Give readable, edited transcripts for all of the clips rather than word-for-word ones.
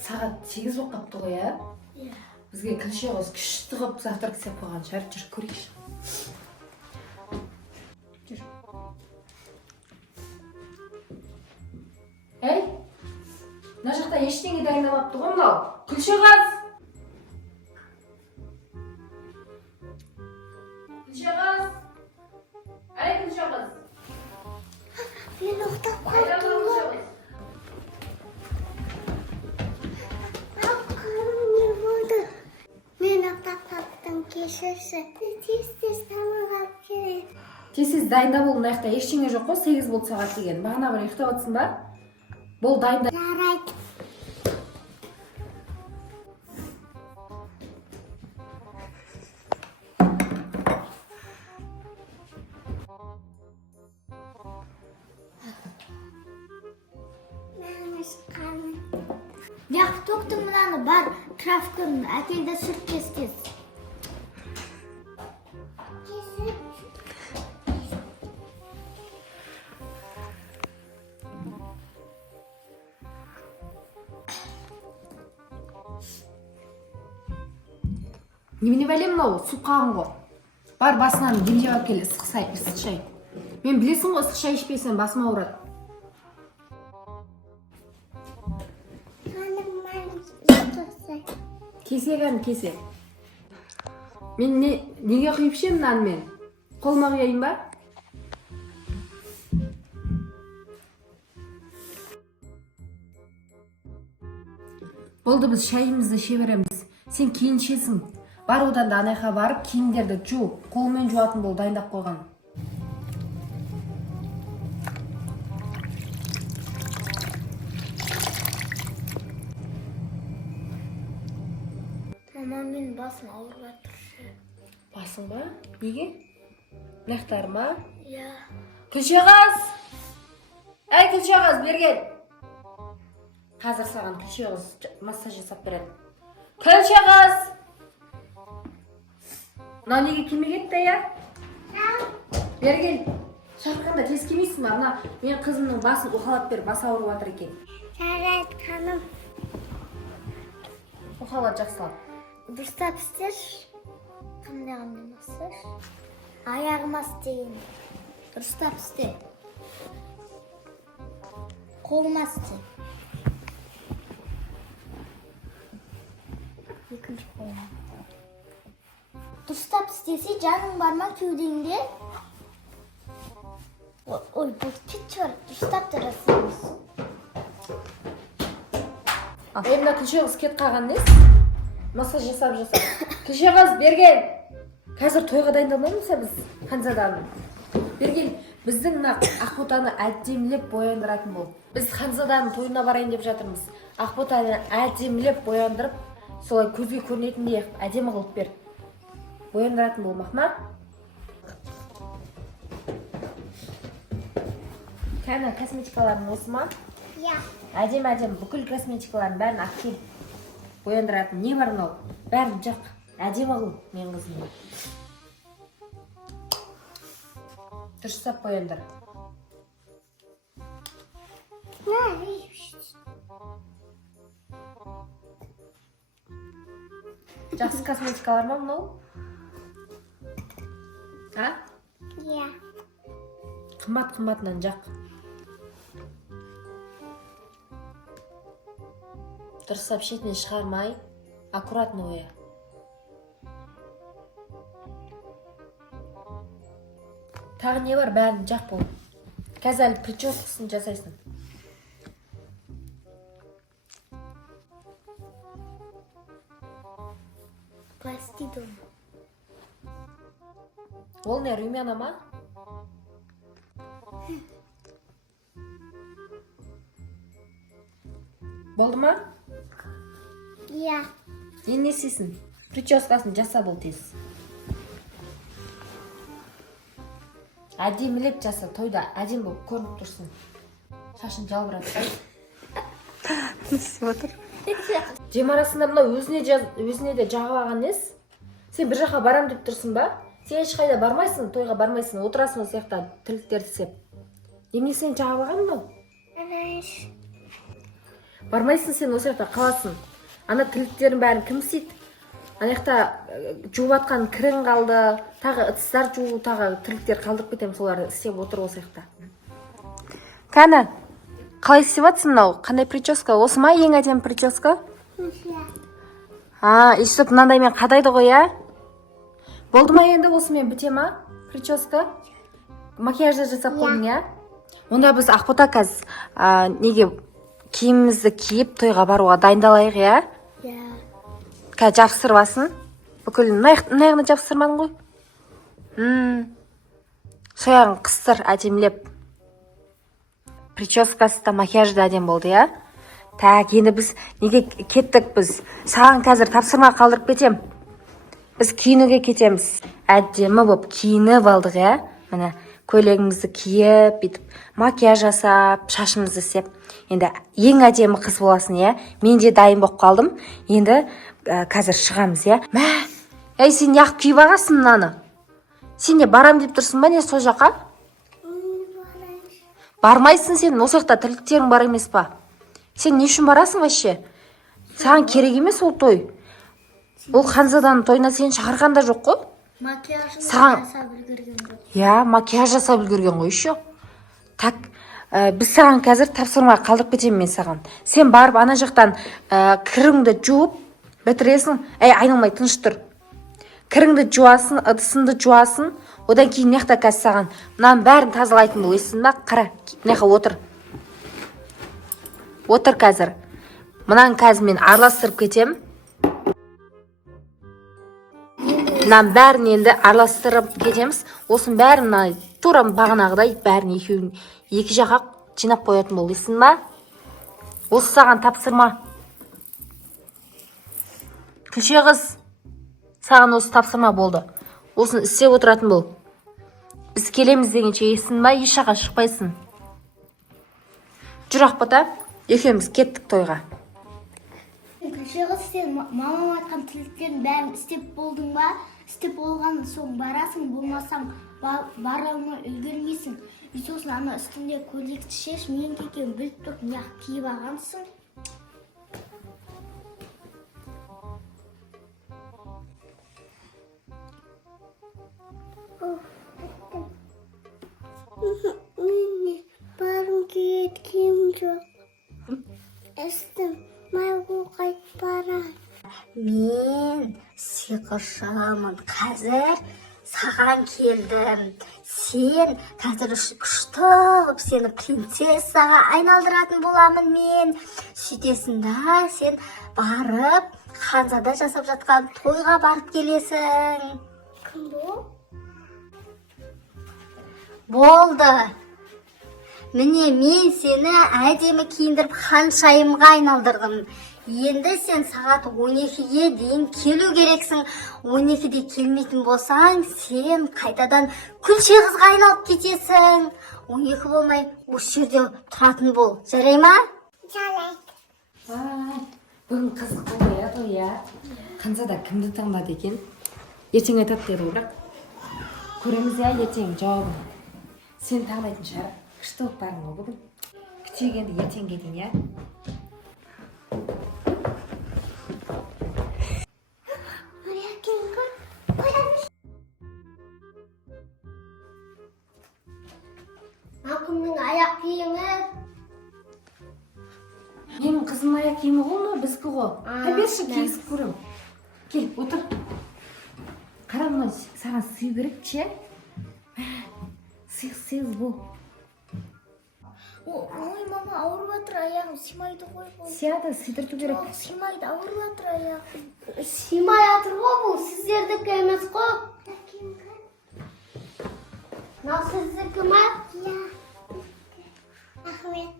сағат 8 болып қапты ғой, ә? Иә. Бізге күлше қыз күшті қып завтрак істеп қойған шығар. Жүр, көрейікші. Жүр. Әй, мына жақта ештеңе дайындамапты ғой мынау. Күлше қыз! Күлше қыз! Әй, күлше қыз! Мен ұйықтап Қайда қалдым бар ғой. күлше қыз? Не болды? Мен ұйықтап қалдым, кешірші. Тез тамақ алып келеді. Тез дайында бол, мына жақта ештеңе жоқ қой, 8 болды сағат деген. Бағана бір ұйықтап отырсың ба? Бол, дайында. Жарайды. Яқ, тоқтың мынаны бар, трафикін әкелді сүрт кестес. Немене бәлем мынау, су қағың ғой. Бар басынан демдеп алып кел, ыстық шай. Мен білесің ғой, ыстық шай ішпесем басым ауырады. Кесе. Мен неге құйып ішем мынаны мен? Қолыма құяйын ба? Болды, біз шайымызды іше береміз. Сен кейін ішесің. Бар одан да анайға барып, киімдерді жу, қолмен жуатын бол, дайындап қойған. Мама, мен басым ауырып жатыр. Басың ба? Неге? Нақтарыма? Иә. Күлше қыз! Әй, Күлше қыз, берген! Қазір саған Күлше қыз массаж жасап береді. Күлше қыз! Мына неге келмей кетті, я? Берген! Шақырғанда тез келмейсің ба? Мына мен қызымның басын уқалап бер, басы ауырып жатыр екен. Жарайды, қаным. Уқалат жақсылап. Дұрыстап істер. Қандай массаж? Аяғыма істейін. Дұрыстап істе. Қолыма істе. Екінші қолыма. Дұрыстап істесе, жаның бар ма кеудеңде? Ой, бұл кетші бар. Дұрыстап та жасаймыз. Мына Күлше қыз кет қалған нес? Массаж жасап. Күлше қыз, берген! Қазір тойға дайындалмаймыз біз Ханзаданың. Берген, біздің Ақботаны әдемілеп бояндыратын бол. Біз Ханзаданың тойына барайын деп жатырмыз. Ақботаны әдемілеп бояндырып, солай көзге көрінетіндей әдемі қылып бер. Бояндыратын болмақ ма? Кәні косметикаларын осы ма? Иә. Әдем, бүкіл косметикаларын бәрін ақкел. Бояндыратын не бар мынау? Бәрін жақ. Әдемі қыл мен қызымды. Дұрыстап бояндар. Жақсы косметикалар ма мынау? А? Иә. Қымбатынан жақ. Дұрыстап шетінен шығармай, аккуратно оя. Тағы не бар, бәрін жақ бол. Қазір әлі прическасын жасайсың. Қалай істейді оны? Ол не, румяна ма? Болды ма? Иә. Енді не істейсің? Прическасын жаса бол тез. Әдемілеп жаса, тойда әдем болып көрініп тұрсын. Шашын жалбыратпай. Не істеп отыр? Жем арасында мынау өзіне де жағып алған нес? Сен бір жаққа барам деп тұрсың ба? Сен ешқайда бармайсың, тойға бармайсың, отырасың ол сияқты тірліктерді істеп. Немене сен жағып алған мынау? Бармайсың сен осы жақта қаласың. Ана тірліктердің бәрін кім істейді? Ана жақта жуып атқан кірің қалды, тағы ыдыстар жуу, тағы тірліктер қалдырып кетемін, соларды істеп отыр осы жақта. Кәні, қалай істеп жатсың мынау? Қандай прическа? Осы ма ең әдемі прическа? Естіп мынандаймен қадайды ғой, ә? Болды ма енді осымен біте ма? Прическа? Макияжды жасап қойдың, ә? Онда біз Ақбота қазір неге киімімізді киіп тойға баруға дайындалайық, иә? Қазір жабыстырып алсын. Бүкіл мынаяғына жабыстырмадың ғой? Сояғын қыстыр әдемілеп. Прическасы да макияжы да әдем болды, иә? Так, енді біз неге кеттік біз? Саған қазір тапсырма қалдырып кетем. Біз киінуге кетеміз. Әдемі болып киініп алдық, иә? Міне, көйлегімізді киіп, бүйтіп, макияж жасап, шашымызды істеп. Енді ең әдемі қыз боласың, иә? Мен де дайын болып қалдым. Енді қазір шығамыз, иә? Мә, сен неғып киіп ағасың мынаны? Сен не барам деп тұрсың ба, не сол жаққа? Бармайсың сен, осы жақта тірліктерің бар емес па? Сен не үшін барасың вообще? Саған керек емес ол той. Ол Ханзаданың тойына сен шығарған да жоқ қой? Макияжын жасап үлгерген жоқ. Иә, макияж жасап үлгерген ғой еще. Так, біз саған қазір тапсырма қалдырып кетемін мен саған. Сен барып ана жақтан кіріңді жуып бітіресің. Айналмай тыныш тұр. Кіріңді жуасың, ыдысыңды жуасың. Одан кейін меқта қазір саған мынаның бәрін тазалайтын бол, естің ба? Қара, меқа отыр. Отыр қазір. Мынаның қазір мен араластырып кетем. Мынаның бәрін енді араластырып кетеміз. Осын бәрін тура бағанағыдай бәрін екі жаққа жинап қоятын бол, естің ба? Осы саған тапсырма. Күлше қыз, саған осы тапсырма болды. Осын істеп отыратын бол. Біз келеміз дегенше, естің ба? Еш жаққа шықпайсың. Жүр Ақбота, екеуміз кеттік тойға. Күлше қыз, сен мамам атқан тірліктердің бәрін істеп болдың ба? Істеп болған соң барасың, болмасаң бара алмай үлгермейсің. Сосын ана үстінде көйлекті шеш, мен екеуін біліп тұрып неғып киіп алғансың. Мен барым киет киім жоқ. Істім, майғу қайт барам. Мен сиқыршымын. Қазір саған келдім. Сен қазір күшті қылып сені принцессаға айналдыратын боламын мен. Сөйтесің да, сен барып Ханзада жасап жатқан тойға барып келесің. Кім бұл? Болды. Міне мен сені әдемі киіндіріп ханшайымға айналдырдым. Енді сен сағат 12-ге дейін келу керексің. 12-де келмейтін болсаң, сен қайтадан Күлше қызға айналып кетесің. 12 болмай, осы жерде тұратын бол. Жарай ма? Жарайды. Бүгін қызық болды, иә, той, иә. Ханзада кімді таңдады екен? Ертең айтады деді, бірақ көреміз, иә, ертең жауабын. Сен таңдайтын шығар. Күшті болып барың ғой бүгін. Күтейік енді ертеңге дейін, иә. Кімнің аяқ киімі? Менің қызымның аяқ киімі ғой ма? Біздікі ғой. Берші киісіп көрем. Кел, отыр. Қара, мына саған сый керек, ше? Сый бұл. Ой, мама, ауырып жатыр, аяғым симайды ғой бұл. Сияды, сыйдырту керек. Жоқ, симайды, ауырып жатыр аяғым. Симай жатыр ғой бұл, сіздердікі емес қой. Мынау сіздікі ма? Иә. Рахмет.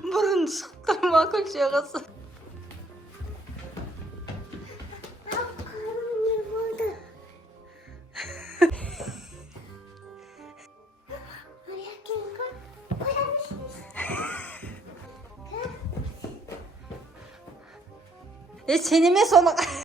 Бұрын шықтырма Күлше қыз. Сен емес оны